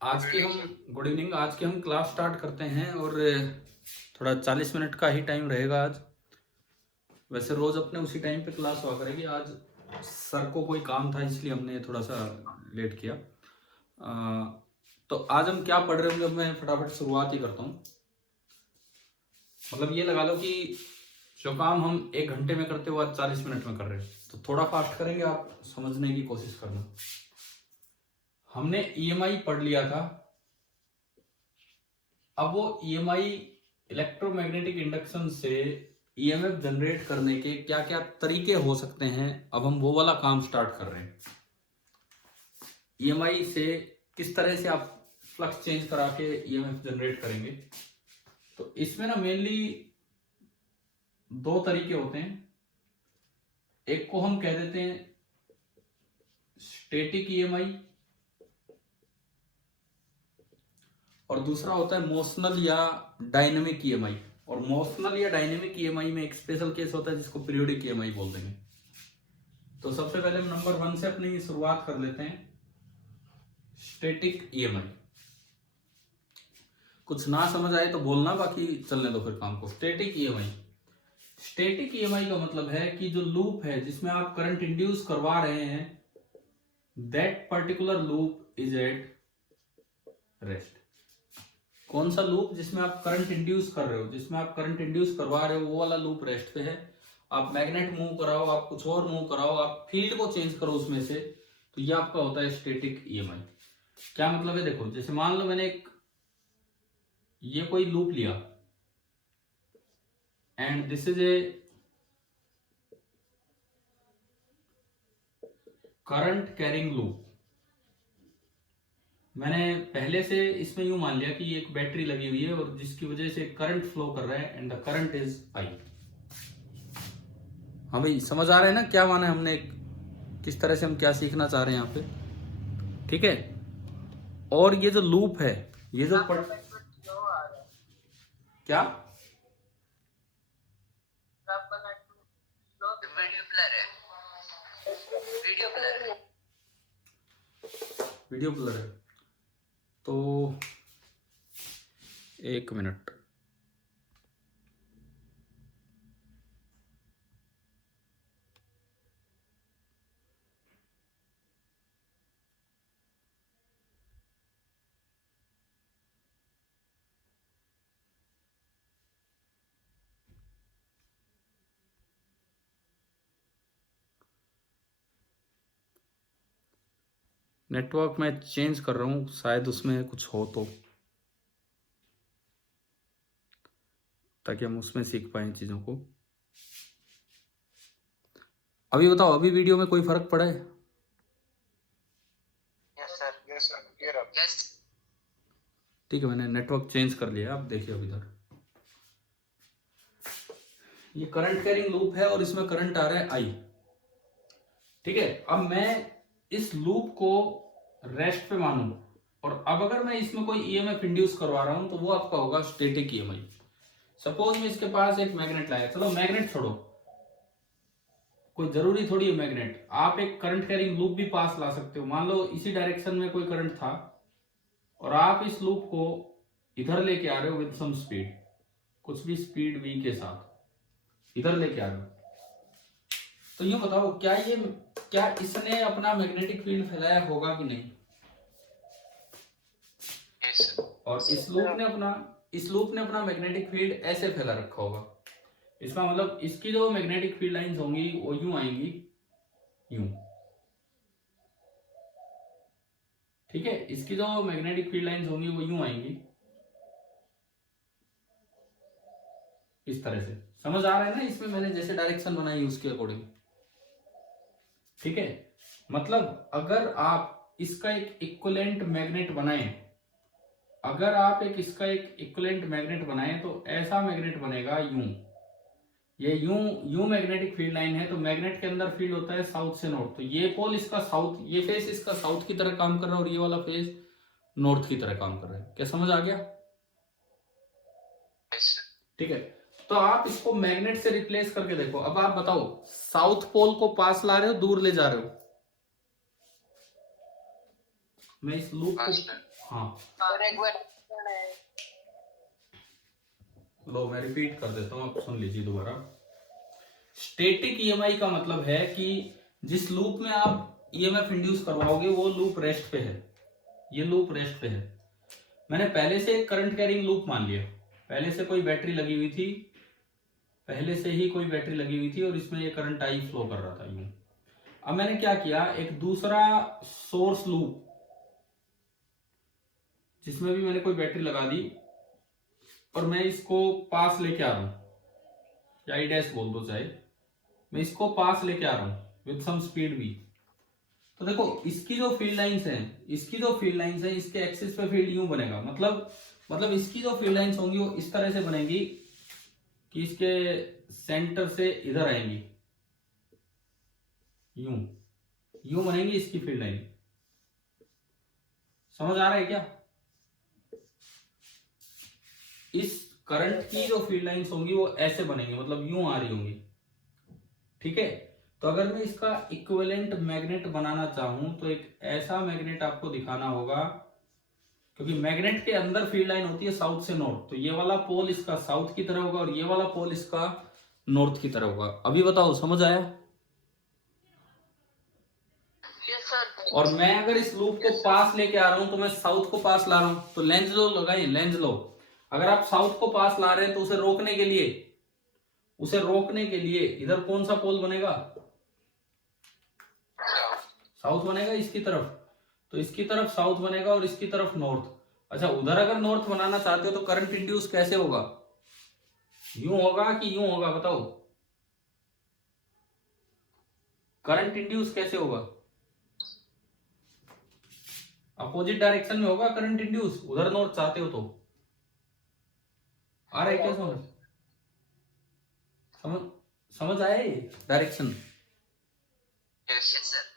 आज की हम गुड इवनिंग। आज की हम क्लास स्टार्ट करते हैं और थोड़ा 40 मिनट का ही टाइम रहेगा आज। वैसे रोज अपने उसी टाइम पे क्लास हुआ करेगी। आज सर को कोई काम था इसलिए हमने थोड़ा सा लेट किया। तो आज हम क्या पढ़ रहे होंगे, अब मैं फटाफट शुरुआत ही करता हूँ। मतलब ये लगा लो कि जो काम हम 1 घंटे में करते वो आज 40 मिनट में कर रहे हैं, तो थोड़ा फास्ट करेंगे, आप समझने की कोशिश करना। हमने ईएमआई पढ़ लिया था। अब वो ईएमआई इलेक्ट्रोमैग्नेटिक इंडक्शन से ईएमएफ जनरेट करने के क्या क्या तरीके हो सकते हैं, अब हम वो वाला काम स्टार्ट कर रहे हैं। ईएमआई से किस तरह से आप फ्लक्स चेंज करा के ईएमएफ जनरेट करेंगे। तो इसमें ना मेनली 2 तरीके होते हैं। एक को हम कह देते हैं स्टैटिक ईएमआई और दूसरा होता है मोशनल या डायनेमिक ईएमआई। और मोशनल या डायनेमिक ईएमआई में एक स्पेशल केस होता है जिसको पीरियोडिक ईएमआई बोल देंगे। तो सबसे पहले हम नंबर 1 से अपनी शुरुआत कर लेते हैं, स्टैटिक ईएमआई। कुछ ना समझ आए तो बोलना, बाकी चलने दो फिर काम को। स्टैटिक ईएमआई, स्टैटिक ईएमआई का मतलब है कि जो लूप है जिसमें आप करंट इंड्यूस करवा रहे हैं, that particular loop is at rest. कौन सा लूप? जिसमें आप करंट इंड्यूस कर रहे हो, जिसमें आप करंट इंड्यूस करवा रहे हो वो वाला लूप रेस्ट पे है। आप मैग्नेट मूव कराओ, आप कुछ और मूव कराओ, आप फील्ड को चेंज करो उसमें से, तो ये आपका होता है स्टैटिक ईएमआई। क्या मतलब है? देखो, जैसे मान लो मैंने ये कोई लूप लिया and this is a current carrying loop. मैंने पहले से इसमें यूं मान लिया कि एक बैटरी लगी हुई है और जिसकी वजह से करंट फ्लो कर रहा है and the current is I. हाँ भाई, समझ आ रहा है ना क्या माना है हमने, किस तरह से हम क्या सीखना चाह रहे हैं यहाँ पे? ठीक है। और ये जो लूप है, ये जो क्या वीडियो ब्लर है, तो 1 मिनट। नेटवर्क मैं चेंज कर रहा हूँ, शायद उसमें कुछ हो तो, ताकि हम उसमें सीख पाए चीज़ों को। अभी बताओ, अभी वीडियो में कोई फर्क पड़ा है? Yes sir. ठीक है, मैंने नेटवर्क चेंज कर लिया। आप देखिए अब इधर ये करंट कैरिंग लूप है और इसमें करंट आ रहा है आई। ठीक है, अब मैं इस लूप को रेस्ट पे मानूं और अब अगर मैं इसमें कोई ईएमएफ इंड्यूस करवा रहा हूं तो वो आपका होगा स्टैटिक ईएमआई। सपोज मैं इसके पास एक मैग्नेट लाया, चलो मैग्नेट छोड़ो, कोई जरूरी थोड़ी है मैग्नेट, आप एक करंट कैरिंग लूप भी पास ला सकते हो। मान लो इसी डायरेक्शन में कोई करंट था और आप इस लूप को इधर लेके आ रहे हो विद सम स्पीड, कुछ भी स्पीड v के साथ इधर लेके आ रहे हो, तो यूं बताओ क्या इसने अपना मैग्नेटिक फील्ड फैलाया होगा कि नहीं? और इस लूप ने अपना मैग्नेटिक फील्ड ऐसे फैला रखा होगा। इसका मतलब इसकी जो मैग्नेटिक फील्ड लाइंस होंगी वो यूं आएंगी, यूं। ठीक है, इसकी जो मैग्नेटिक फील्ड लाइंस होंगी वो यूं आएंगी, इस तरह से। समझ आ रहा है ना? इसमें मैंने जैसे डायरेक्शन बनाई उसके अकॉर्डिंग। ठीक है, मतलब अगर आप इसका एक इक्विवेलेंट मैग्नेट बनाएं, अगर आप इसका एक इक्विवेलेंट मैग्नेट बनाएं तो ऐसा मैग्नेट बनेगा यूं। ये यूं मैग्नेटिक फील्ड लाइन है, तो मैग्नेट के अंदर फील्ड होता है साउथ से नॉर्थ, तो ये पोल इसका साउथ, ये फेस इसका साउथ की तरह काम कर रहा है और ये वाला फेस नॉर्थ की तरह काम कर रहा है। क्या समझ आ गया? ठीक है, तो आप इसको मैग्नेट से रिप्लेस करके देखो। अब आप बताओ, साउथ पोल को पास ला रहे हो, दूर ले जा रहे हो? मैं इस लूप हाँ को, सर। हाँ सर एक बार लो मैं रिपीट कर देता हूँ, आप सुन लीजिए दोबारा। स्टैटिक ईएमआई का मतलब है कि जिस लूप में आप ईएमएफ इंड्यूस करवाओगे वो लूप रेस्ट पे है, ये लूप रेस्ट पे है। मैंने पहले से एक करंट कैरिंग लूप मान लिया, पहले से कोई बैटरी लगी हुई थी, पहले से ही कोई बैटरी लगी हुई थी और इसमें ये करंट आई फ्लो कर रहा था यूं। अब मैंने क्या किया, एक दूसरा सोर्स लूप जिसमें भी मैंने कोई बैटरी लगा दी और मैं इसको पास लेके आ रहा हूं, या आई डैश बोल दो चाहे, मैं इसको पास लेके आ रहा हूं विद सम स्पीड भी। तो देखो इसकी जो फील्ड लाइंस हैं, इसकी जो फील्ड लाइंस हैं, इसके एक्सिस पे फील्ड यूं बनेगा, मतलब इसकी जो फील्ड लाइंस होंगी वो इस तरह से बनेगी कि इसके सेंटर से इधर आएंगी, यूं यूं बनेगी इसकी फील्ड लाइन। समझ आ रहा है क्या? इस करंट की जो फील्ड लाइंस होंगी वो ऐसे बनेंगी, मतलब यूं आ रही होंगी, ठीक है। तो अगर मैं इसका इक्विवेलेंट मैग्नेट बनाना चाहूं तो एक ऐसा मैग्नेट आपको दिखाना होगा, क्योंकि मैग्नेट के अंदर फील्ड लाइन होती है साउथ से नॉर्थ, तो ये वाला पोल इसका साउथ की तरह होगा और ये वाला पोल इसका नॉर्थ की तरह होगा। अभी बताओ समझ आया? और मैं अगर इस लूप को पास लेके आ रहा हूं तो मैं साउथ को पास ला रहा हूं, तो लेंज लो लगाइए, लेंज लो। अगर आप साउथ को पास ला रहे हैं तो उसे रोकने के लिए इधर कौन सा पोल बनेगा? साउथ बनेगा इसकी तरफ, तो इसकी तरफ साउथ बनेगा और इसकी तरफ नॉर्थ। अच्छा, उधर अगर नॉर्थ बनाना चाहते हो तो करंट इंड्यूस कैसे होगा? यूं होगा कि यूं होगा? बताओ करंट इंड्यूस कैसे होगा? अपोजिट डायरेक्शन में होगा करंट इंड्यूस, उधर नॉर्थ चाहते हो तो। आ रहा है क्या समझ आए डायरेक्शन? Yes sir.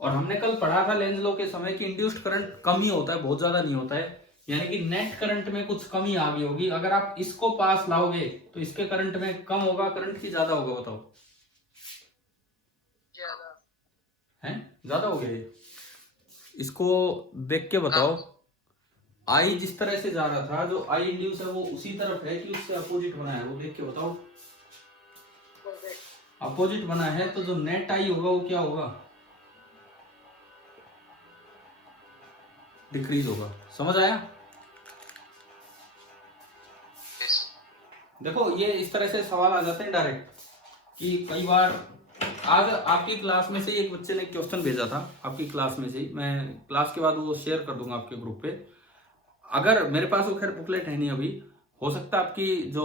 और हमने कल पढ़ा था लेंज लॉ के समय कि इंड्यूस्ड करंट कम ही होता है, बहुत ज्यादा नहीं होता है, यानी कि नेट करंट में कुछ कमी आ गई होगी। अगर आप इसको पास लाओगे तो इसके करंट में कम होगा, करंट की ज्यादा होगा? बताओ। है ज्यादा हो गया ये? इसको देख के बताओ। आई जिस तरह से जा रहा था, जो आई इंड्यूस है वो उसी तरफ है कि उससे अपोजिट बना है? वो देख के बताओ। अपोजिट बना है तो जो नेट आई होगा वो क्या होगा? डिक्रीज होगा। समझ आया? देखो ये इस तरह से सवाल आ जाते हैं डायरेक्ट, कि कई बार आज आपकी क्लास में से एक बच्चे ने क्वेश्चन भेजा था, आपकी क्लास में से ही, मैं क्लास के बाद वो शेयर कर दूंगा आपके ग्रुप पे। अगर मेरे पास वो खैर बुकलेट है नहीं अभी, हो सकता है आपकी जो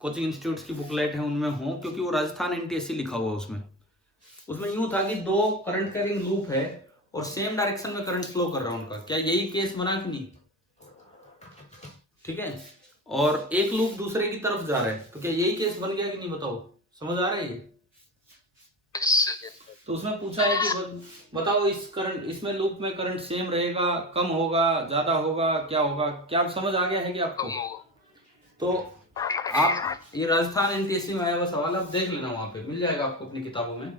कोचिंग इंस्टीट्यूट्स की बुकलेट है उनमें हो, क्योंकि वो राजस्थान एनटीएससी लिखा हुआ उसमें यूं था कि दो करंट कैरिंग लूप है और सेम डायरेक्शन में करंट फ्लो कर रहा है उनका, क्या यही केस बना कि नहीं? ठीक है, और एक लूप दूसरे की तरफ जा रहा है, तो क्या यही केस बन गया कि नहीं? बताओ समझ आ रहा है ये? तो उसमें पूछा है कि बताओ इस करंट, इसमें लूप में करंट सेम रहेगा, कम होगा, ज्यादा होगा, क्या होगा? क्या आप समझ आ गया है कि आपको? तो आप ये राजस्थान एनटीएससी में आया हुआ सवाल आप देख लेना, वहां पे मिल जाएगा आपको अपनी किताबों में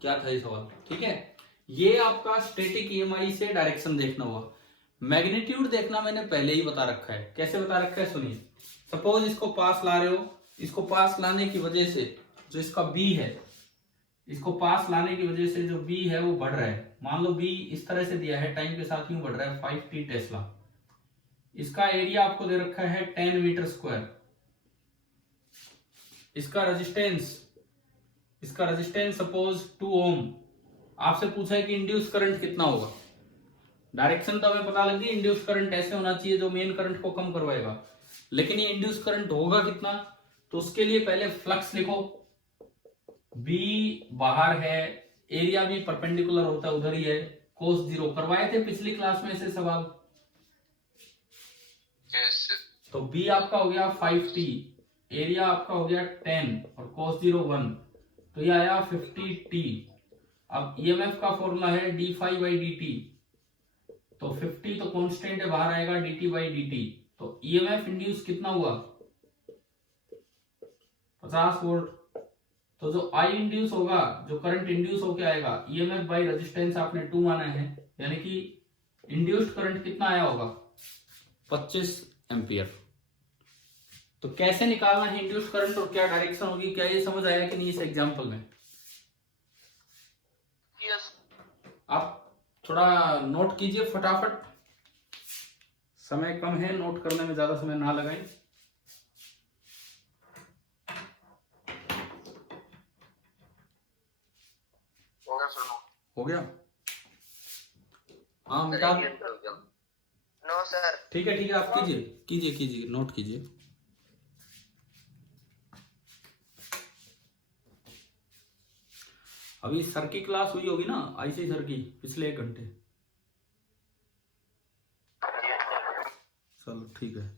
क्या था ये सवाल। ठीक है, ये आपका स्टैटिक ईएमआई से डायरेक्शन देखना हुआ। मैग्नीट्यूड देखना मैंने पहले ही बता रखा है। कैसे बता रखा है सुनिए। सपोज इसको पास ला रहे हो, इसको पास लाने की वजह से जो इसका बी है, इसको पास लाने की वजह से जो बी है वो बढ़ रहा है। मान लो बी इस तरह से दिया है, टाइम के साथ यूं बढ़ रहा है 5t टेस्ला। इसका एरिया आपको दे रखा है 10 मीटर स्क्वायर। इसका रेजिस्टेंस सपोज 2 ओम। आपसे पूछा है कि इंड्यूस करंट कितना होगा। डायरेक्शन तो हमें पता लग गई, इंड्यूस करंट ऐसे होना चाहिए जो मेन करंट को कम करवाएगा, लेकिन ये इंड्यूस करंट होगा कितना? तो उसके लिए पहले फ्लक्स लिखो, बी बाहर है, एरिया भी परपेंडिकुलर होता है उधर ही है, कोस 0 करवाए थे पिछली क्लास में से सवाल। तो बी आपका हो गया 5t, एरिया आपका हो गया 10 और कोस 0 1, तो ये आया 50t। अब ईएमएफ का फॉर्मूला है d∅dt, तो 50 तो कांस्टेंट है, बाहर आएगा dt/dt। तो ईएमएफ इंड्यूस कितना हुआ? 50 वोल्ट। तो जो आई इंड्यूस होगा, जो करंट इंड्यूस होके आएगा, ईएमएफ बाई रेजिस्टेंस आपने 2 माना है, यानी कि इंड्यूस्ड करंट कितना आया होगा? 25 एम्पियर। तो कैसे निकालना है इंड्यूस्ड करंट और क्या डायरेक्शन होगी, क्या ये समझ आया कि नहीं इस एग्जांपल में? यस। आप थोड़ा नोट कीजिए फटाफट, समय कम है, नोट करने में ज्यादा समय ना लगाएं। होगा सुनो। हो गया? हाँ मिटा। No sir. ठीक है आप कीजिए नोट कीजिए। अभी सर की क्लास हुई होगी ना, आईसी सर की, पिछले 1 घंटे। चलो ठीक है।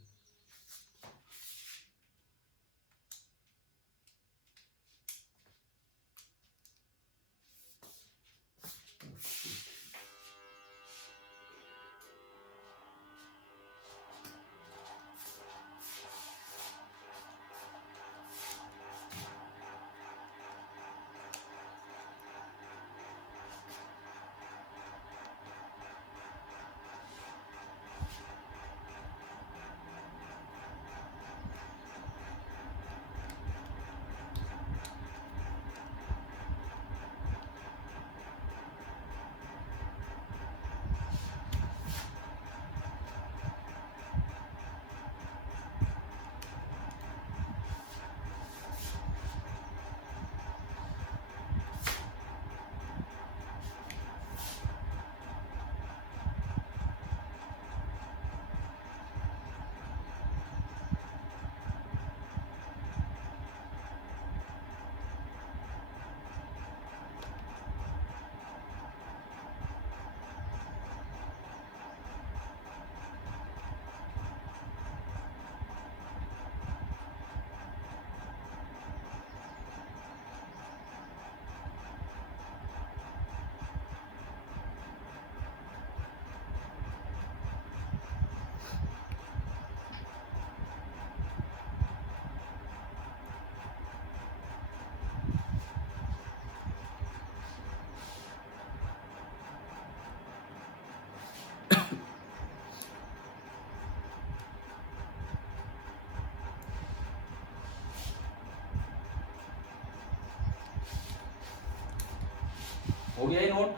हो गया ये नोट?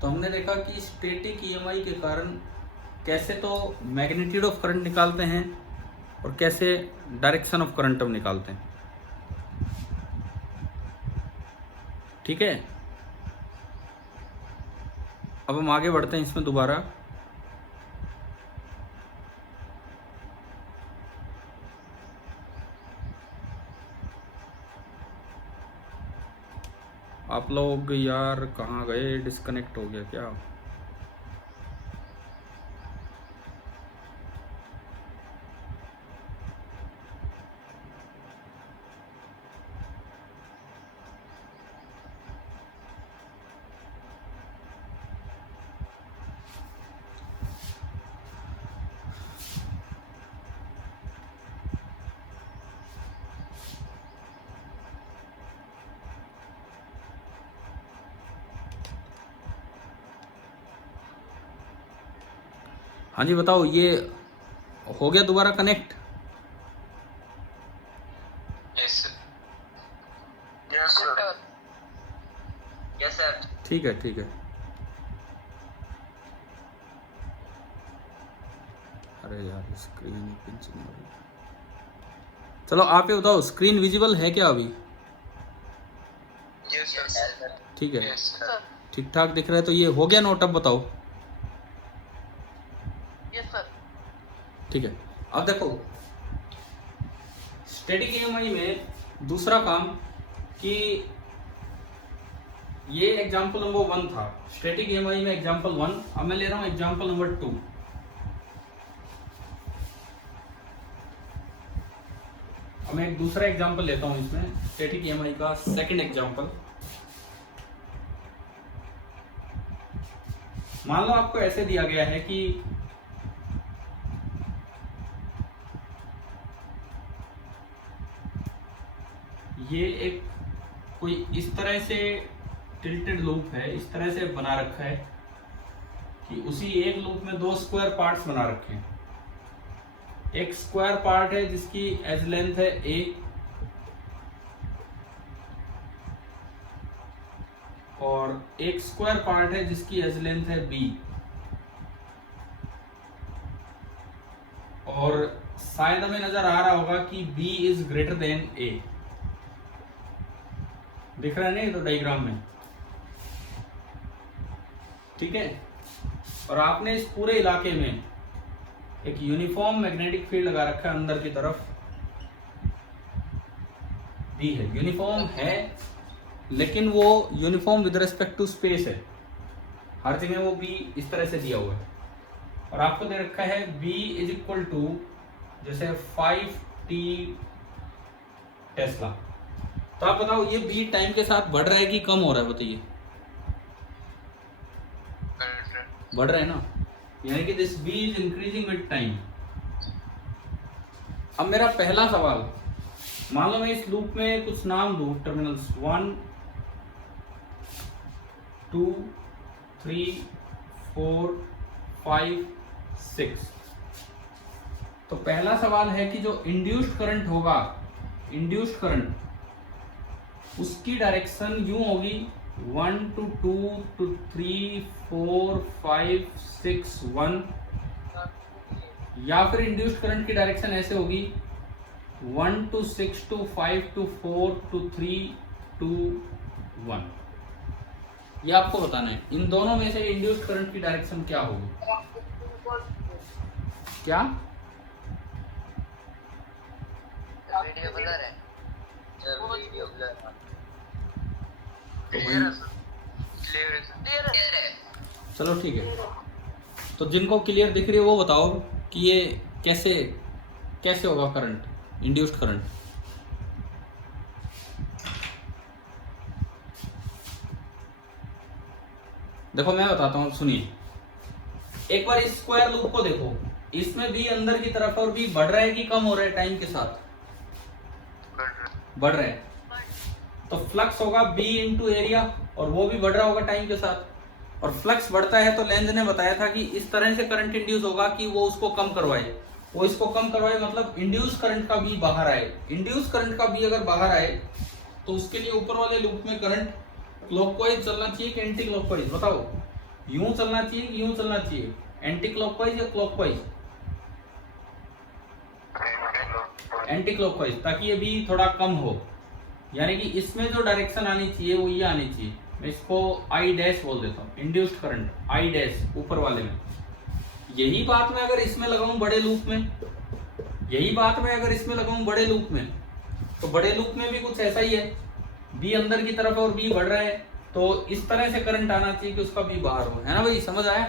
तो हमने देखा कि स्टैटिक ईएमआई के कारण कैसे तो मैग्नीट्यूड ऑफ करंट निकालते हैं और कैसे डायरेक्शन ऑफ करंट हम निकालते हैं। ठीक है, अब हम आगे बढ़ते हैं इसमें दोबारा। आप लोग यार कहाँ गए? डिस्कनेक्ट हो गया क्या? हाँ जी बताओ, ये हो गया दोबारा connect? Yes sir. Yes sir. ठीक है अरे यार स्क्रीन पिंच नहीं हो रही। चलो आप ये बताओ, स्क्रीन विजिबल है क्या अभी? Yes sir. ठीक है, यस सर। ठीक ठाक दिख रहा है। तो ये हो गया नोट? अब बताओ। Yes sir. ठीक है, अब देखो स्टैटिक ईएमआई में दूसरा काम कि ये एग्जांपल नंबर 1 था स्टैटिक ईएमआई में, एग्जांपल 1। अब मैं ले रहा हूं एग्जांपल नंबर 2। अब मैं एक दूसरा एग्जांपल लेता हूं इसमें, स्टैटिक ईएमआई का सेकंड एग्जांपल। मान लो आपको ऐसे दिया गया है कि ये एक कोई इस तरह से टिल्टेड लूप है, इस तरह से बना रखा है। कि उसी एक लूप में दो स्क्वायर पार्ट्स बना रखे हैं। एक स्क्वायर पार्ट है जिसकी एज लेंथ है a, और एक स्क्वायर पार्ट है जिसकी एज लेंथ है b, और शायद हमें नजर आ रहा होगा कि b is greater then a। दिख रहा है नहीं तो डायग्राम में, ठीक है। और आपने इस पूरे इलाके में एक यूनिफॉर्म मैग्नेटिक फील्ड लगा रखा है अंदर की तरफ, बी है, यूनिफॉर्म है, लेकिन वो uniform with respect to space है, हर जगह वो बी इस तरह से दिया हुआ है। और आपको दे रखा है बी इज इक्वल टू जैसे 5t टेस्ला। तो आप बताओ ये बी टाइम के साथ बढ़ रहा है कि कम हो रहा है, बताइए। बढ़ रहा है ना, यानी कि this B is increasing with time. अब मेरा पहला सवाल, मान लो मैं इस लूप में कुछ नाम दूं, टर्मिनल्स 1 2 3 4 5 6। तो पहला सवाल है कि जो इंड्यूस्ड करंट होगा, इंड्यूस्ड करंट, उसकी डायरेक्शन यूं होगी 1 to 2 to 3 4 5 6 1, या फिर इंड्यूस्ड करंट की डायरेक्शन ऐसे होगी 1 to 6 to 5 to 4 to 3 to 1। ये आपको बताना है इन दोनों में से इंड्यूस्ड करंट की डायरेक्शन क्या होगी। क्या वीडियो ब्लर है, वीडियो ब्लर क्लियर है। चलो ठीक है, तो जिनको क्लियर दिख रही है वो बताओ कि ये कैसे कैसे होगा करंट, इंड्यूस्ड करंट। देखो मैं बताता हूँ, सुनिए। एक बार इस स्क्वायर लूप को देखो, इसमें भी अंदर की तरफ और भी बढ़ रहा है कि कम हो रहा है टाइम के साथ? बढ़ रहा है। तो फ्लक्स होगा b इंटू एरिया, और वो भी बढ़ रहा होगा टाइम के साथ। और फ्लक्स बढ़ता है तो लेंज ने बताया था कि इस तरह से करंट इंड्यूस होगा कि वो उसको कम करवाए, वो इसको कम करवाए, मतलब इंड्यूस करंट का b बाहर आए। इंड्यूस करंट का b अगर बाहर आए तो उसके लिए ऊपर वाले लूप में करंट क्लॉकवाइज चलना चाहिए कि एंटी क्लॉकवाइज? बताओ, यूं चलना चाहिए कि यूं चलना चाहिए, एंटी क्लॉकवाइज या क्लॉकवाइज? एंटी क्लॉकवाइज, ताकि ये भी थोड़ा कम हो। यानी कि इसमें जो डायरेक्शन आनी चाहिए वो ये आनी चाहिए। मैं इसको आई डैश बोल देता हूँ, इंड्यूस्ड करंट आई डैश ऊपर वाले में। यही बात मैं अगर इसमें लगाऊं बड़े लूप में, यही बात मैं अगर इसमें लगाऊं बड़े लूप में, तो बड़े लूप में भी कुछ ऐसा ही है, बी अंदर की तरफ और बी बढ़ रहा है, तो इस तरह से करंट आना चाहिए कि उसका बी बाहर हो, है ना भाई? समझ आया?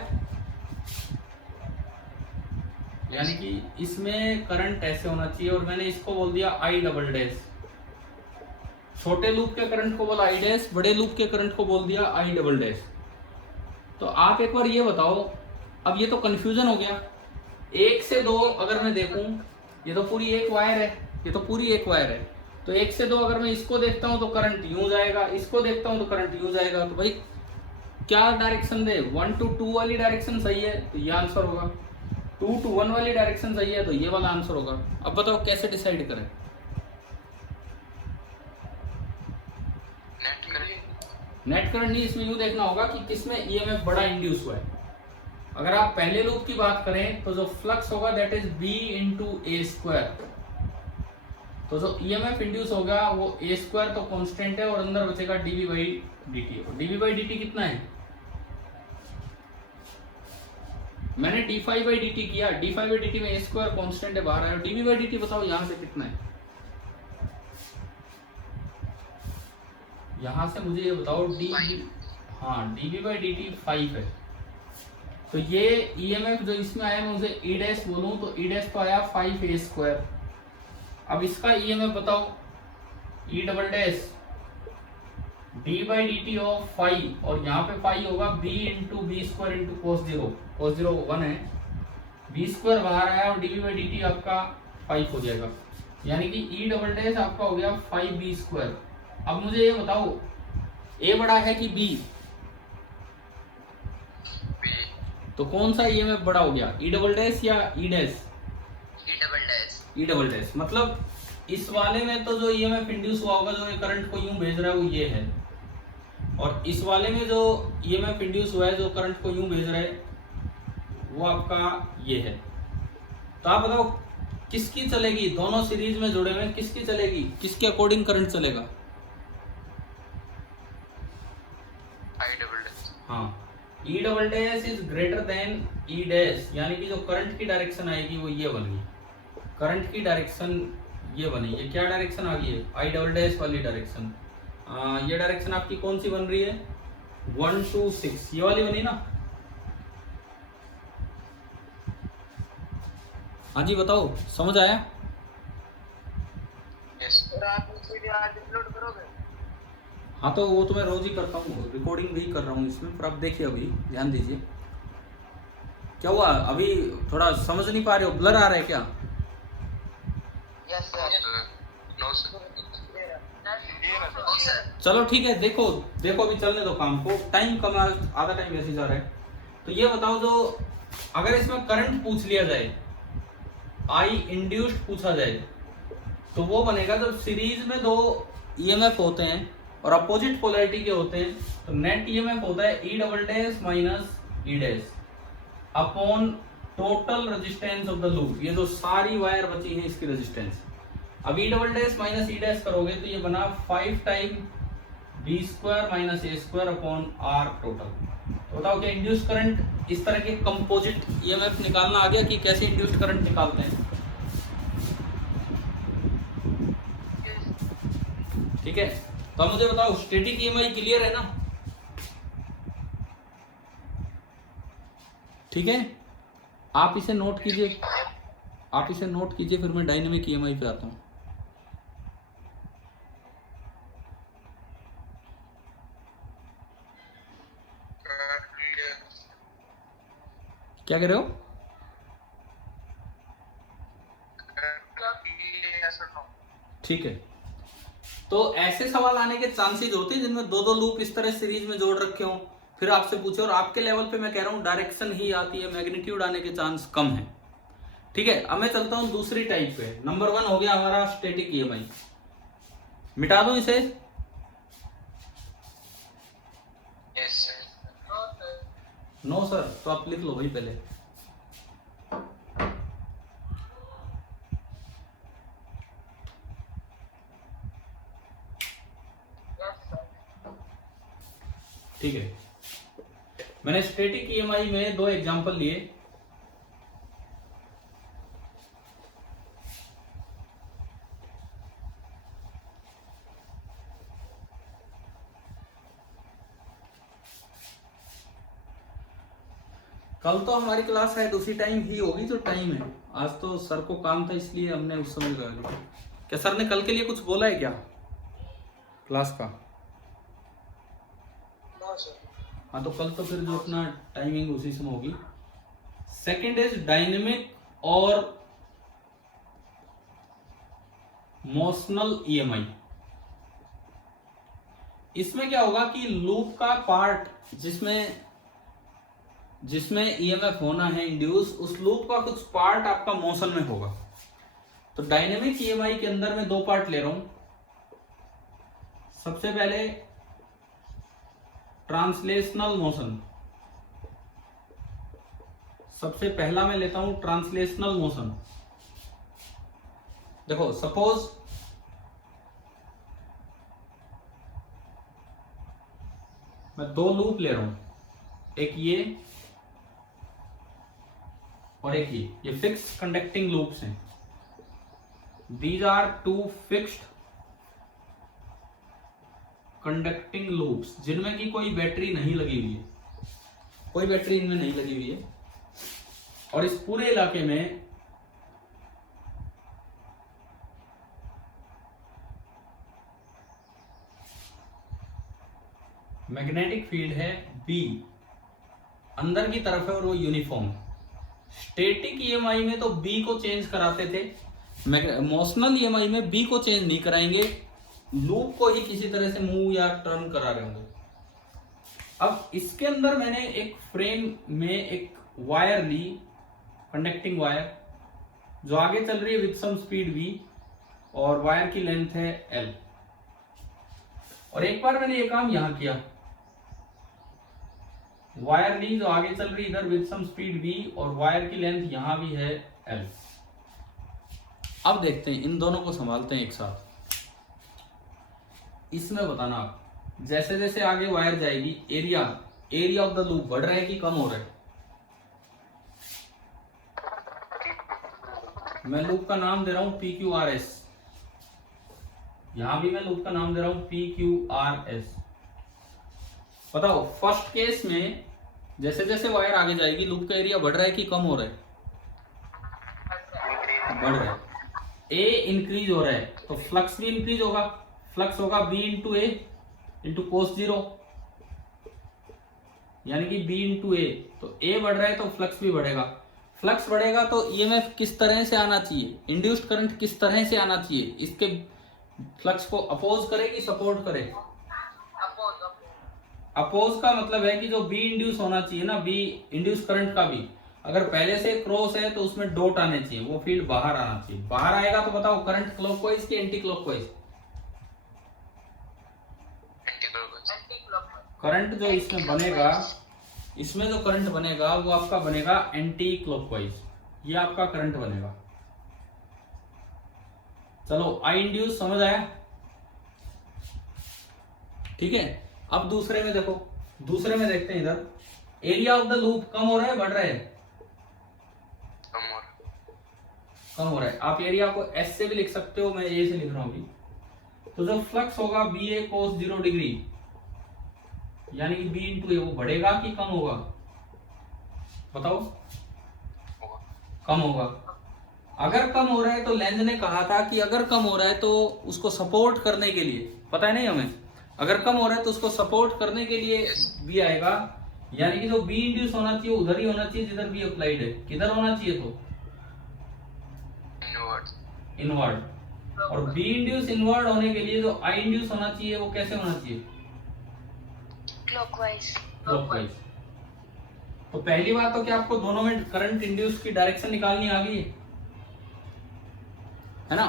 यानी कि इसमें करंट ऐसे होना चाहिए, और मैंने इसको बोल दिया आई डबल डैश। छोटे लूप के करंट को बोला आई डैश, बड़े लूप के करंट को बोल दिया आई डबल डैश। तो आप एक बार ये बताओ, अब ये तो कंफ्यूजन हो गया। 1 से 2 अगर मैं देखूं, ये तो पूरी एक वायर है, ये तो पूरी एक वायर है, तो 1 से 2 अगर मैं इसको देखता हूं तो करंट यूं जाएगा, इसको देखता हूं तो करंट यूं जाएगा। तो भाई क्या डायरेक्शन दे? 1 to 2 वाली डायरेक्शन सही है तो ये आंसर होगा, 2 to 1 वाली डायरेक्शन सही है तो ये वाला आंसर होगा। अब बताओ कैसे डिसाइड करें? नेट करंट नहीं, इसमें यूं देखना होगा कि किसमें ईएमएफ बड़ा इंड्यूस हुआ है। अगर आप पहले लूप की बात करें तो जो फ्लक्स होगा that is b into A square. तो जो ईएमएफ इंड्यूस होगा वो ए स्क्वायर तो कांस्टेंट है, और अंदर बचेगा dv बाई dt। और dv बाई dt कितना है? मैंने d फाइव बाई dt किया, d फाइव बाई dt में ए स्क्वायर कांस्टेंट है, बाहर आया। dv बाई dt बताओ यहां से कितना है? यहां से मुझे ये बताओ हाँ dv बाई dt 5 है। तो ये ईएमएफ जो इसमें आया, मैं उसे ई डैश बोलूं तो ई डैश तो आया 5a स्क्वायर। अब इसका ईएमएफ बताओ, E double dash D by D T of 5, और यहाँ पे 5 होगा b into B square into cos 0 1 है, बी स्क्वायर बाहर आया और dv बाई dt आपका 5 हो जाएगा। यानी कि ई डबल डैश आपका हो गया 5b स्क्वायर। अब मुझे ये बताओ, a बड़ा है कि b? तो कौन सा ईएमएफ बड़ा हो गया, ई डबल डैश या ई डैश? ई डबल डैश। ई डबल डैश मतलब इस वाले में तो जो ईएमएफ इंड्यूस हुआ होगा, जो ये करंट को यूं भेज रहा है वो ये है, और इस वाले में जो ईएमएफ इंड्यूस हुआ है, जो करंट को यूं भेज रहा है, वो आपका ये है। तो आप बताओ किसकी चलेगी, दोनों सीरीज में जुड़े हुए किसकी चलेगी, किसके अकॉर्डिंग करंट चलेगा? I double dash. हाँ, E double dash is greater than E dash, यानी कि जो करंट की डायरेक्शन आएगी वो ये बनेगी, करंट की डायरेक्शन ये बनी। ये क्या डायरेक्शन आ गई है, आई डबल डैश वाली डायरेक्शन। ये डायरेक्शन आपकी कौन सी बन रही है, 1 2 6, ये वाली बनी ना? हाँ जी बताओ, समझ आया? यस। और आप इस वीडियो आज अपलोड करोगे? हाँ तो वो तो मैं रोज ही करता हूँ, रिकॉर्डिंग भी कर रहा हूँ इसमें, पर आप देखिए अभी ध्यान दीजिए। क्या हुआ, अभी थोड़ा समझ नहीं पा रहे हो, ब्लर आ रहा है क्या? Yes sir. No sir. चलो ठीक है, देखो अभी चलने दो काम को, टाइम कम, आधा टाइम वैसे जा रहा है। तो ये बताओ, जो अगर इसमें करंट पूछ लिया जाए, आई इंड्यूस्ड पूछा जाए, तो वो बनेगा जब सीरीज में दो ईएमएफ होते हैं और अपोजिट पोलैरिटी के होते हैं, तो नेट ईएमएफ होता है E double dash minus E dash upon total resistance of the loop. ये जो सारी वायर बची है इसकी रेजिस्टेंस। अब E double dash minus E dash करोगे तो ये बना 5 time B square minus A square upon R total. तो बताओ क्या इंड्यूस करंट, इस तरह के कंपोजिट ईएमएफ निकालना आ गया कि कैसे इंड्यूस्ड करंट निकालते हैं? ठीक है, तो अब मुझे बताओ स्टैटिक ईएमआई क्लियर है ना? ठीक है, आप इसे नोट कीजिए, फिर मैं डायनेमिक ईएमआई पे आता हूं। क्या कह रहे हो? ठीक है, तो ऐसे सवाल आने के चांसेस होते हैं जिनमें दो लूप इस तरह सीरीज में जोड़ रखे हों, फिर आपसे पूछे, और आपके लेवल पे मैं कह रहा हूं डायरेक्शन ही आती है, मैग्नीट्यूड आने के चांस कम है। ठीक है, अब मैं चलता हूं दूसरी टाइप पे। नंबर 1 हो गया हमारा स्टैटिक ईएमआई, मिटा दूं इसे? Yes sir. नो सर, तो आप लिख लो भाई पहले। ठीक है, मैंने स्टैटिक ईएमआई में 2 एग्जांपल लिए। कल तो हमारी क्लास शायद उसी टाइम ही होगी जो टाइम है, आज तो सर को काम था इसलिए हमने उस समय लगा दिया। क्या सर ने कल के लिए कुछ बोला है क्या क्लास का? हाँ, तो कल तो फिर जो अपना टाइमिंग उसी समय होगी। सेकंड इज डायनेमिक और मोशनल ईएमआई। इसमें क्या होगा कि लूप का पार्ट जिसमें ईएमएफ होना है इंड्यूस, उस लूप का कुछ पार्ट आपका मोशन में होगा। तो डायनेमिक ईएमआई के अंदर मैं 2 पार्ट ले रहा हूं। सबसे पहले ट्रांसलेशनल मोशन, सबसे पहला मैं लेता हूं ट्रांसलेशनल मोशन। देखो सपोज मैं 2 लूप ले रहा हूं, एक ये और एक ये फिक्स कंडक्टिंग लूप्स हैं। These are 2 fixed conducting loops जिनमें की कोई बैटरी नहीं लगी हुई है, कोई बैटरी इनमें नहीं लगी हुई है, और इस पूरे इलाके में मैग्नेटिक फील्ड है B, अंदर की तरफ है और वो यूनिफॉर्म। स्टैटिक ईएमआई में तो B को चेंज कराते थे, मोशनल ईएमआई में B को चेंज नहीं कराएंगे, लूप को ही किसी तरह से मूव या टर्न करा रहे होंगे। अब इसके अंदर मैंने एक फ्रेम में एक वायर ली, कंडक्टिंग वायर जो आगे चल रही है विथ सम स्पीड v, और वायर की लेंथ है l। और एक बार मैंने ये काम यहां किया, वायर ली जो आगे चल रही इधर विथ सम स्पीड v, और वायर की लेंथ यहां भी है l। अब देखते हैं, इन दोनों को संभालते हैं एक साथ। इसमें बताना आप, जैसे जैसे आगे वायर जाएगी एरिया ऑफ द लूप बढ़ रहा है कि कम हो रहा है? मैं लूप का नाम दे रहा हूं PQRS, यहां भी मैं लूप का नाम दे रहा हूं PQRS। बताओ फर्स्ट केस में जैसे जैसे वायर आगे जाएगी लूप का एरिया बढ़ रहा है कि कम हो रहा है? बढ़ रहा है। ए इंक्रीज हो रहा है तो फ्लक्स भी इंक्रीज होगा, फ्लक्स होगा B इंटू ए इंटू कोस 0, यानी कि B इंटू ए। तो ए बढ़ रहा है तो फ्लक्स भी बढ़ेगा, फ्लक्स बढ़ेगा तो ईएमएफ किस तरह से आना चाहिए, इंड्यूस्ड करंट किस तरह से आना चाहिए, इसके फ्लक्स को अपोज करे कि सपोर्ट करे? अपोज का मतलब है कि जो बी इंड्यूस होना चाहिए ना, बी इंड्यूस करंट का भी अगर पहले से क्रॉस है तो उसमें डॉट आने चाहिए, वो फील्ड बाहर आना चाहिए। बाहर आएगा तो बताओ करंट क्लॉकवाइज की एंटी क्लॉकवाइज? करंट जो इसमें बनेगा, इसमें जो करंट बनेगा वो आपका बनेगा एंटी क्लॉकवाइज, ये आपका करंट बनेगा। चलो आई इंड्यूस समझ आया? ठीक है। अब दूसरे में देखो, दूसरे में देखते हैं, इधर एरिया ऑफ द लूप कम हो रहा है बढ़ रहा है? कम हो रहा है। आप एरिया को एस से भी लिख सकते हो, मैं ए से लिख रहा हूं अभी। तो जो फ्लक्स होगा बी ए कोस 0 डिग्री, यानी कि बी इंटू ए, वो बढ़ेगा कि कम होगा? बताओ। कम होगा। अगर कम हो रहा है तो लेंज ने कहा था कि अगर कम हो रहा है तो उसको सपोर्ट करने के लिए, पता है नहीं हमें, अगर कम हो रहा है तो उसको सपोर्ट करने के लिए बी आएगा, यानी कि जो बी इंड्यूस होना चाहिए उधर ही होना चाहिए जिधर बी अप्लाइड है। किधर होना चाहिए? तो इनवर्ड। और बी इंड्यूस इनवर्ड होने के लिए जो आई इंड्यूस होना चाहिए वो कैसे होना चाहिए? क्लॉकवाइज। क्लॉकवाइज। तो पहली बात तो क्या आपको दोनों में करंट इंड्यूस की डायरेक्शन निकालनी आ गई है ना?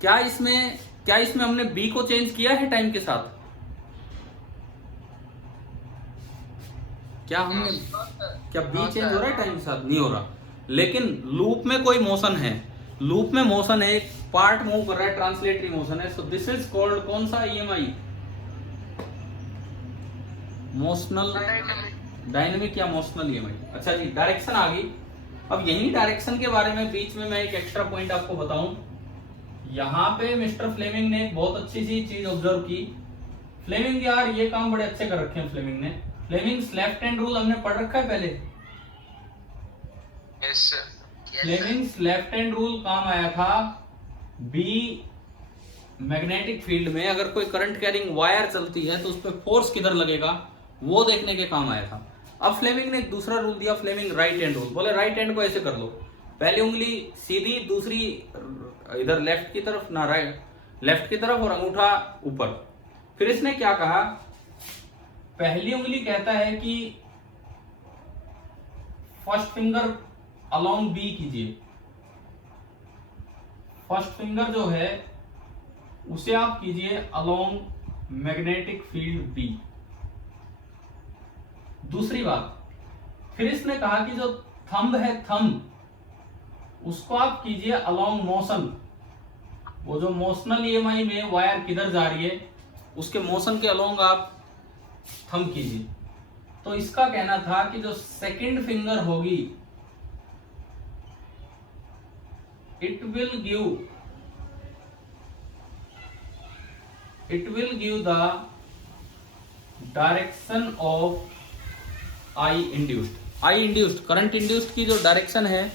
क्या इसमें हमने बी को चेंज किया है टाइम के साथ? क्या बी चेंज हो रहा है टाइम के साथ? नहीं हो रहा। लेकिन लूप में कोई मोशन है, लूप में मोशन है, एक पार्ट मूव कर रहा है, ट्रांसलेटरी मोशन है। सो दिस इज कॉल्ड कौन सा ईएमआई? मोशनल डायनेमिक या मोशनल ईएमआई। अच्छा जी, डायरेक्शन आ गई। अब यही डायरेक्शन के बारे में बीच में मैं एक एक्स्ट्रा पॉइंट आपको बताऊं। यहां पे मिस्टर फ्लेमिंग ने एक बहुत अच्छी सी चीज ऑब्जर्व की। फ्लेमिंग यार ये काम बड़े अच्छे कर रखे हैं फ्लेमिंग ने। फ्लेमिंग्स लेफ्ट हैंड रूल हमने पढ़ रखा है पहले। Yes sir. Fleming's left hand rule काम आया था बी मैग्नेटिक फील्ड में अगर कोई करंट कैरिंग वायर चलती है तो उस पर फोर्स किधर लगेगा वो देखने के काम आया था। अब फ्लेमिंग ने एक दूसरा रूल दिया, फ्लेमिंग राइट हैंड रूल। बोले राइट हैंड को ऐसे कर लो, पहली उंगली सीधी, दूसरी इधर लेफ्ट की तरफ, ना राइट, लेफ्ट की तरफ, और अंगूठा ऊपर। फिर इसने क्या कहा, पहली उंगली कहता है कि फर्स्ट फिंगर अलोंग बी कीजिए। फर्स्ट फिंगर जो है उसे आप कीजिए अलोंग मैग्नेटिक फील्ड बी। दूसरी बात, फिर इसने कहा कि जो थंब है, थंब उसको आप कीजिए अलोंग मोशन। वो जो मोशनल ईएमआई में वायर किधर जा रही है उसके मोशन के अलोंग आप थंब कीजिए। तो इसका कहना था कि जो सेकंड फिंगर होगी it will give the direction of I induced. I induced, current induced की जो डायरेक्शन है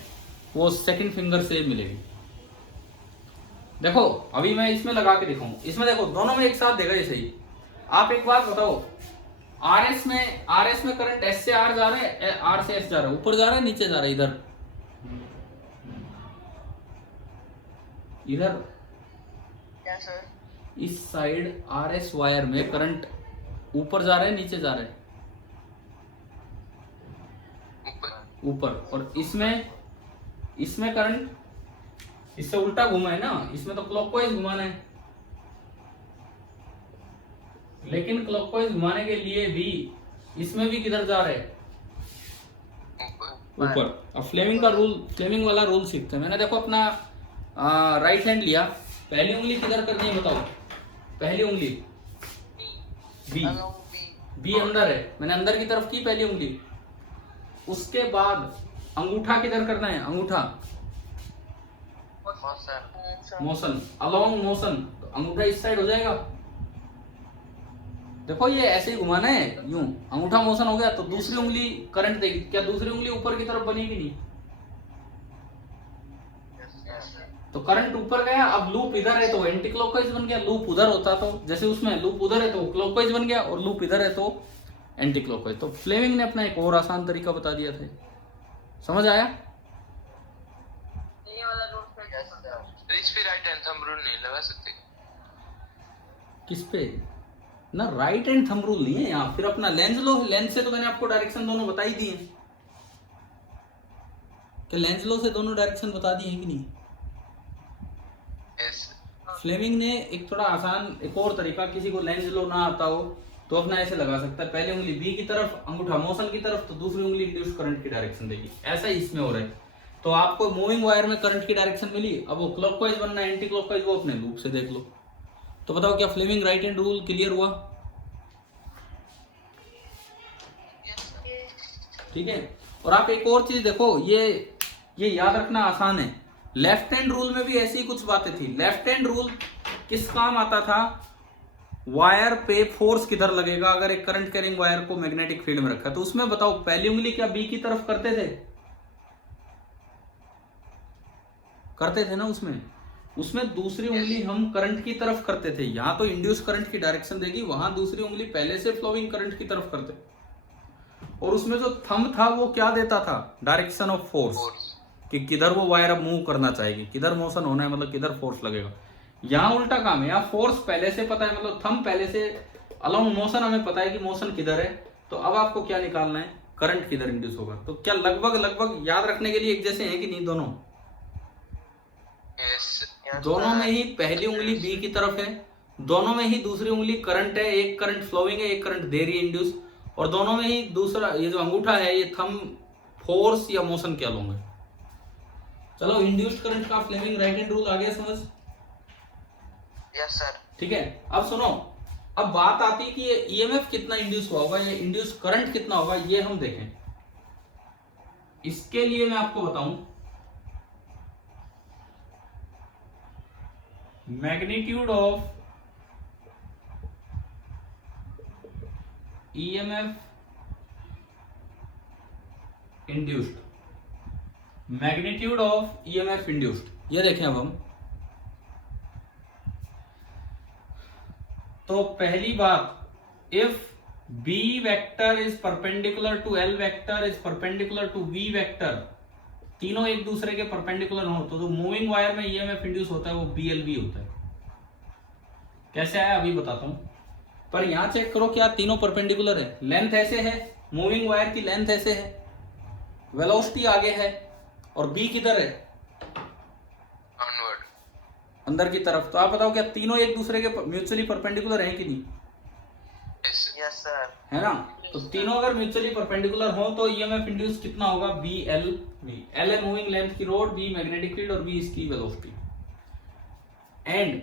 वो सेकंड फिंगर से मिलेगी। देखो अभी मैं इसमें लगा के दिखाऊं, इसमें देखो दोनों में एक साथ देगा ये सही। आप एक बात बताओ, आरएस में करंट एस से आर जा रहा है, आर से एस जा रहा है, ऊपर जा रहा है नीचे जा रहा है? इधर यस सर। इस साइड आरएस वायर में करंट ऊपर जा रहा है नीचे जा रहा है? ऊपर, और इसमें करंट इससे उल्टा घुमा है ना, इसमें तो क्लॉकवाइज घुमाना है, लेकिन क्लॉकवाइज घुमाने के लिए भी इसमें भी किधर जा रहे हैं, ऊपर। अब फ्लेमिंग वाला रूल सीखते हैं। मैंने देखो अपना राइट हैंड लिया, पहली उंगली किधर करनी है बताओ, पहली उंगली बी, along B. बी अंदर है, मैंने अंदर की तरफ की पहली उंगली, उसके बाद अंगूठा किधर करना है, अंगूठा मोशन, अलोंग मोशन, तो अंगूठा इस साइड हो जाएगा। देखो ये ऐसे ही घुमाना है, यूं अंगूठा मोशन हो गया तो दूसरी उंगली करंट देगी, क्या दूसरी उंगली ऊपर की तरफ बनेगी नहीं, तो करंट ऊपर गया। अब लूप इधर है तो एंटी क्लॉकवाइज बन गया, लूप उधर होता तो जैसे उसमें लूप उधर है तो क्लॉकवाइज बन गया, और लूप इधर है तो एंटी क्लॉकवाइज। तो फ्लेमिंग ने अपना एक और आसान तरीका बता दिया था, समझ आया? ये वाला रूल पे इस पे राइट हैंड थंब रूल नहीं लगा सकते? किस पे ना, राइट एंड थंब रूल नहीं है यहाँ, फिर अपना लेंस लो, लेंस से तो मैंने आपको डायरेक्शन दोनों बता ही दिए, कि लेंस लो से दोनों डायरेक्शन बता दिए हैं कि नहीं। यस। फ्लेमिंग ने एक थोड़ा आसान एक और तरीका, किसी को लेंस लो ना आता हो तो अपना ऐसे लगा सकता है, पहले उंगली बी की तरफ, अंगूठा मोशन की तरफ, तो दूसरी उंगली इंड्यूस करंट की डायरेक्शन देगी, ऐसा ही इसमें हो रहा है। तो आपको मूविंग वायर में करंट की डायरेक्शन मिली, अब वो क्लॉकवाइज बनना है एंटी क्लॉकवाइज, वो अपने लूप से देख लो। तो बताओ क्या Fleming right hand rule clear हुआ? ठीक है। और आप एक और चीज देखो, ये याद रखना आसान है, लेफ्ट हैंड रूल में भी ऐसी ही कुछ बातें थी। लेफ्ट हैंड रूल किस काम आता था, वायर पे फोर्स किधर लगेगा अगर एक करंट कैरिंग वायर को मैग्नेटिक फील्ड में रखा, तो उसमें बताओ पहली उंगली क्या बी की तरफ करते थे ना, उसमें दूसरी उंगली हम करंट की तरफ करते थे। यहां तो इंड्यूस करंट की डायरेक्शन देगी, वहां दूसरी उंगली पहले से फ्लोइंग करंट की तरफ करते, और उसमें जो थंब था वो क्या देता था, डायरेक्शन ऑफ फोर्स, कि किधर वो वायर अब मूव करना चाहेगी, किधर मोशन होना है, मतलब किधर फोर्स लगेगा। यहाँ उल्टा काम है, यहाँ फोर्स पहले से पता है, मतलब थंब पहले से, अलोंग मोशन हमें पता है कि मोशन किधर है, तो अब आपको क्या निकालना है, करंट किधर इंड्यूस होगा। तो क्या लगभग याद रखने के लिए एक जैसे हैं कि नहीं दोनों? दोनों में ही पहली उंगली बी की तरफ है, दोनों में ही दूसरी उंगली करंट है, एक करंट फ्लोइंग है, एक करंट दे रही है इंड्यूस, और दोनों में ही दूसरा ये जो अंगूठा है ये थंब फोर्स या मोशन क्या लूंगा। चलो इंड्यूस्ड करंट का फ्लेमिंग राइट हैंड रूल आ गया समझ? Yes sir. ठीक है। अब सुनो, अब बात आती है कि ये ईएमएफ कितना इंड्यूस हुआ होगा, ये इंड्यूस करंट कितना होगा, ये हम देखें। इसके लिए मैं आपको बताऊं, magnitude of EMF induced, magnitude of EMF induced, ये देखें अब हम। तो पहली बात, if B vector is perpendicular to L vector is perpendicular to V vector, तीनों एक दूसरे के परपेंडिकुलर हो, तो जो मूविंग वायर में ईएमएफ इंड्यूस होता है वो BLV होता है। कैसे आया अभी बताता हूं, पर यहां चेक करो क्या तीनों परपेंडिकुलर है, लेंथ ऐसे है, मूविंग वायर की लेंथ ऐसे है, वेलोसिटी आगे है, और B किधर है, ऑनवर्ड, अंदर की तरफ। तो आप बताओ क्या तीनों एक दूसरे के म्यूचुअली परपेंडिकुलर हैं कि नहीं? Yes sir. है ना? तो तीनों अगर म्यूचुअली परपेंडिकुलर हो तो ईएमएफ इंड्यूस कितना होगा, BLV। L है मूविंग लेंथ की रोड, B मैग्नेटिक फील्ड, और V इसकी वेलोसिटी। एंड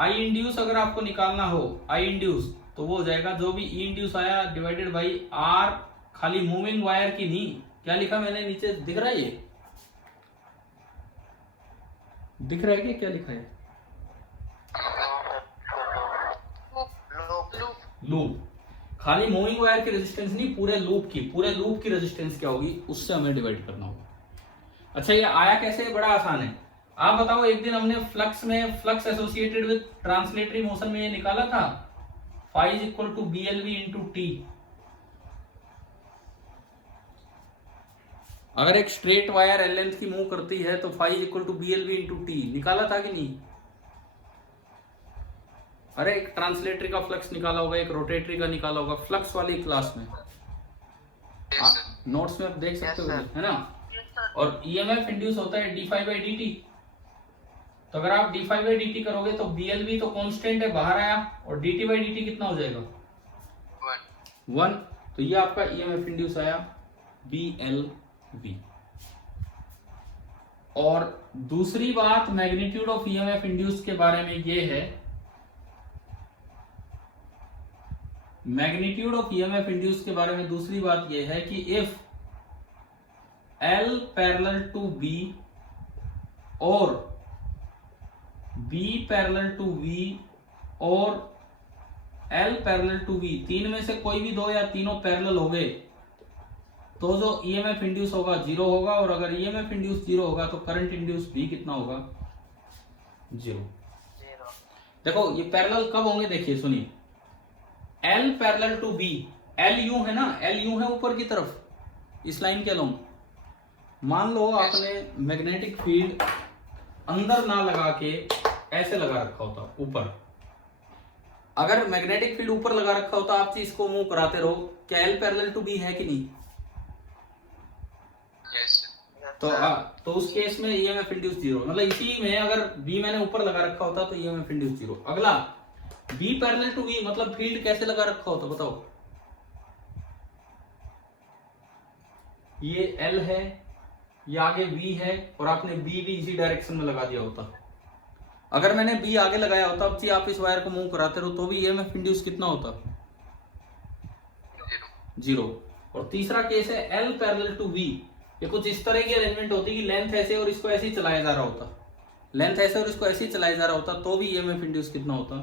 I इंड्यूस अगर आपको निकालना हो, I इंड्यूस, तो वो हो जाएगा जो भी E इंड्यूस आया डिवाइडेड बाई R, खाली मूविंग वायर की नहीं, क्या लिखा मैंने नीचे, दिख रहा है ये, दिख रहा है कि क्या लिखा है, लूप, खाली मूविंग वायर की रेजिस्टेंस नहीं, पूरे लूप की रेजिस्टेंस क्या होगी, उससे हमें डिवाइड करना होगा। अच्छा ये आया कैसे, बड़ा आसान है। आप बताओ, एक दिन हमने flux associated with translatory motion में ये निकाला था, phi is equal to BLV into T। अगर एक स्ट्रेट वायर L लेंथ की मूव करती है तो phi is equal to BLV into T, निकाला था कि नहीं? अरे एक ट्रांसलेटरी का फ्लक्स निकाला होगा, एक रोटेटरी का निकाला होगा, फ्लक्स वाली क्लास में। Yes, sir. नोट्स में आप देख सकते हो, Yes, sir. है ना। और ईएमएफ इंड्यूस होता है d∅dt। तो अगर आप d∅dt करोगे तो BLV तो कांस्टेंट है, बाहर आया, और dt/dt कितना हो जाएगा? 1। तो ये आपका ईएमएफ इंड्यूस आया BLV। और दूसरी बात मैग्नीट्यूड ऑफ ईएमएफ इंड्यूस के बारे में ये है, मैग्नीट्यूड ऑफ ईएमएफ इंड्यूस के बारे में दूसरी बात ये है कि if L parallel to B और B पैरेलल टू V और L पैरेलल टू V, तीन में से कोई भी दो या तीनों पैरेलल हो गए तो जो ईएमएफ इंड्यूस होगा 0 होगा, और अगर ईएमएफ इंड्यूस 0 होगा तो करंट इंड्यूस भी कितना होगा? 0। देखो ये पैरेलल कब होंगे, देखिए सुनिए, L parallel to B, L यूं है ना, L यूं है ऊपर की तरफ इस लाइन के लॉन्ग। मान लो आपने मैग्नेटिक फील्ड अंदर ना लगा के ऐसे लगा रखा होता ऊपर, अगर मैग्नेटिक फील्ड ऊपर लगा रखा होता आप चीज को मूव कराते रहो, क्या L पैरेलल टू B है कि नहीं? Yes, sir. तो उस केस में ईएमएफ इंड्यूस 0, मतलब इसी में अगर B मैंने ऊपर लगा रखा होता तो ईएमएफ इंड्यूस 0। अगला B पैरेलल टू B, मतलब फील्ड कैसे लगा रखा होता बताओ? ये L है, ये आगे V है, और आपने B भी इसी डायरेक्शन में लगा दिया होता। अगर मैंने B आगे लगाया होता, अब जी आप इस वायर को मूव कराते रहो तो भी ईएमएफ इंड्यूस कितना होता? 0। और तीसरा केस है L पैरेलल टू V, ये कुछ इस तरह की अरेंजमेंट होती कि लेंथ ऐसे और इसको ऐसे ही चलाया जा रहा होता, लेंथ ऐसे और इसको ऐसे ही चलाया जा रहा होता, तो भी ईएमएफ इंड्यूस कितना होता?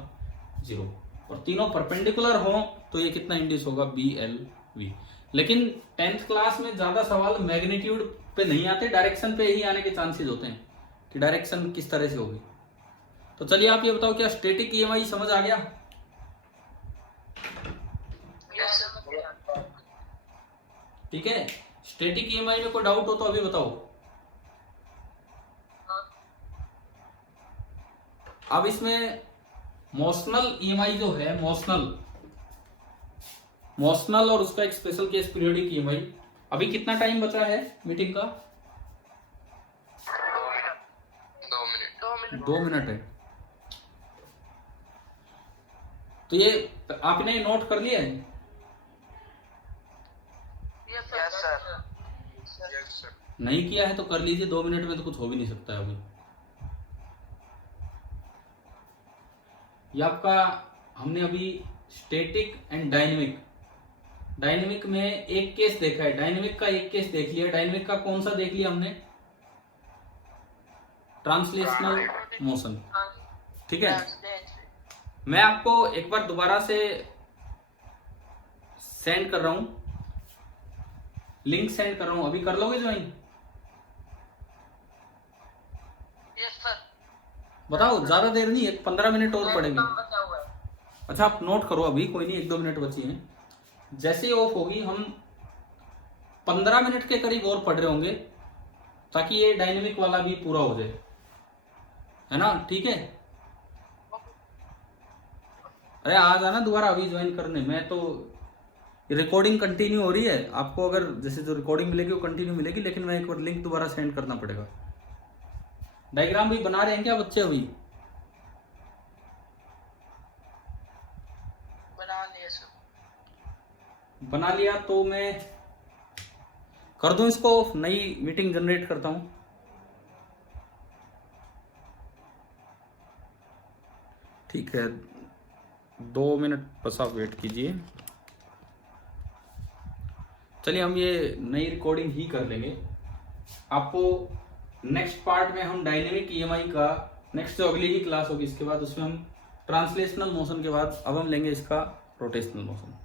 0। और तीनों परपेंडिकुलर हो तो ये कितना इंड्यूस होगा? BLV। लेकिन 10th क्लास में ज्यादा सवाल मैग्नीट्यूड पे नहीं आते, डायरेक्शन पे ही आने के चांसेस होते हैं कि डायरेक्शन किस तरह से होगी। तो चलिए आप ये बताओ, क्या स्टैटिक ईएमआई समझ आ गया? Yes, sir. ठीक है, स्टैटिक ईएमआई में कोई डाउट हो तो अभी बताओ। अब इसमें मोशनल ईएमआई जो है, मोशनल और उसका एक स्पेशल केस पीरियोडिक ईएमआई। अभी कितना टाइम बचा है मीटिंग का? 2 मिनट है। तो ये आपने नोट कर लिया है? Yes, sir. Yes, sir. नहीं किया है तो कर लीजिए, 2 मिनट में तो कुछ हो भी नहीं सकता है अभी। ये आपका हमने अभी स्टैटिक एंड डायनेमिक में एक केस देखा है, डायनेमिक का एक केस देख लिया। डायनेमिक का कौन सा देख लिया हमने? Translational motion. ठीक है, मैं आपको एक बार दोबारा से सेंड कर रहा हूं, लिंक सेंड कर रहा हूं, अभी कर लोगे ज्वाइन? Yes, sir. बताओ, ज्यादा देर नहीं, 15 मिनट और पड़ेंगे। अच्छा आप नोट करो, अभी कोई नहीं, 1-2 मिनट बची हैं। जैसे ही ऑफ होगी हम 15 मिनट के करीब और पढ़ रहे होंगे ताकि ये डायनेमिक वाला भी पूरा हो जाए, है ना? ठीक है, अरे आ जाना दोबारा अभी ज्वाइन करने। मैं तो रिकॉर्डिंग कंटिन्यू हो रही है, आपको अगर जैसे जो रिकॉर्डिंग मिलेगी वो कंटिन्यू मिलेगी, लेकिन मैं एक बार लिंक दोबारा सेंड करना पड़ेगा। डायग्राम भी बना रहे हैं क्या बच्चे? अभी बना लिया सर। बना लिया तो मैं कर दूं इसको, नई मीटिंग जनरेट करता हूं। ठीक है, 2 मिनट बस आप वेट कीजिए। चलिए हम ये नई रिकॉर्डिंग ही कर लेंगे। आपको नेक्स्ट पार्ट में हम डायनेमिक ईएमआई का, नेक्स्ट जो अगली ही क्लास होगी इसके बाद, उसमें हम ट्रांसलेशनल मोशन के बाद अब हम लेंगे इसका रोटेशनल मोशन।